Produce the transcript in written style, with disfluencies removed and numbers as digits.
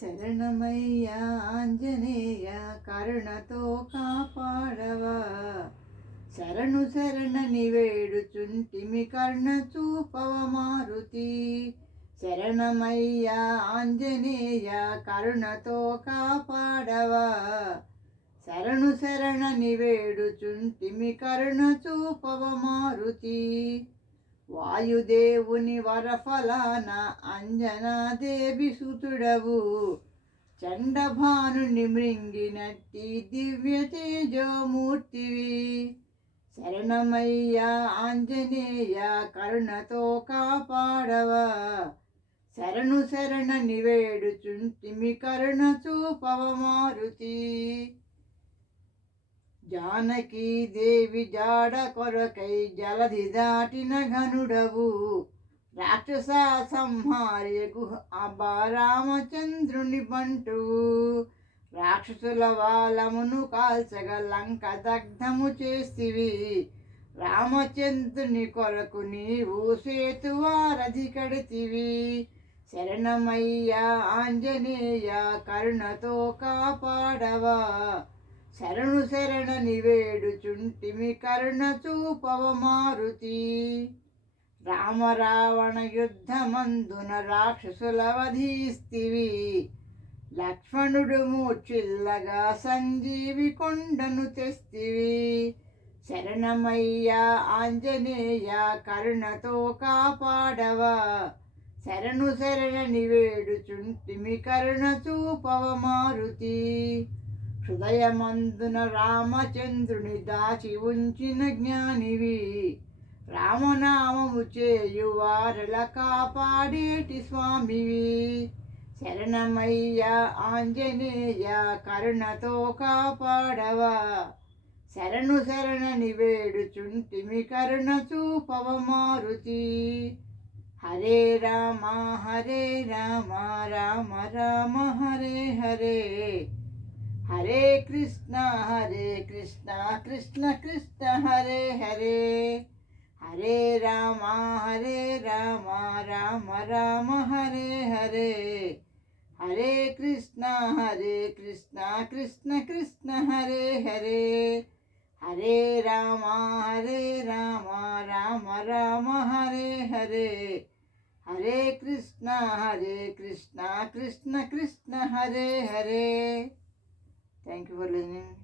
శరణమయ్యా ఆంజనేయ కరుణతో కాపాడవా, శరణు శరణని వేడుచుంటిమి కర్ణ చూపవ మారుతి. శరణమయ్యా ఆంజనేయ కరుణతో కాపాడవా, శరణు శరణని వేడుచుంటిమి కరుణ చూపవ మారుతి. వాయుదేవుని వరఫలాన అంజనాదేవి సుతుడవు, చండభానుని మృంగినట్టి దివ్య తేజోమూర్తివి. శరణమయ్యా ఆంజనేయ కరుణతో కాపాడవా, శరణు శరణని వేడుచుంటిమి కరుణ చూపవ మారుతి. జానకీ దేవి జాడ కొరకై జలధి దాటిన ఘనుడవు, రాక్షస సంహార్యగు రామచంద్రుని బంటువు. రాక్షసుల వాలమును కాల్చగ లంక దగ్ధము చేసివి, రామచంద్రుని కొరకు నీవు సేతువారధి కడితివి. శరణమయ్యా ఆంజనేయ కరుణతో కాపాడవా, శరణు శరణని వేడుచుంటిమి కరుణ చూపవ మారుతి. రామ రావణ యుద్ధమందున రాక్షసుల వధిస్తివి, లక్ష్మణుడు మూర్ఛిల్లగా సంజీవి కొండను తెస్తివి. శరణమయ్యా ఆంజనేయ కరుణతో కాపాడవా, శరణు శరణని వేడుచుంటిమి కరుణ చూపవ మారుతి. హృదయమందున రామచంద్రుని దాచి ఉంచిన జ్ఞానివి, రామనామము చేయువారల కాపాడేటి స్వామివి. శరణమయ్యా ఆంజనేయ కరుణతో కాపాడవా, శరణు శరణని వేడుచుంటిమి కరుణ చూపవ Maruti. Hare Rama Hare Rama Rama Rama Hare Hare, Hare Krishna Krishna Krishna Hare Hare. Hare Rama Rama Rama Hare Hare, Hare Krishna Krishna Krishna Hare Hare. Hare Rama Rama Rama Hare Hare, Hare Krishna Krishna Krishna Hare Hare. Thank you for listening.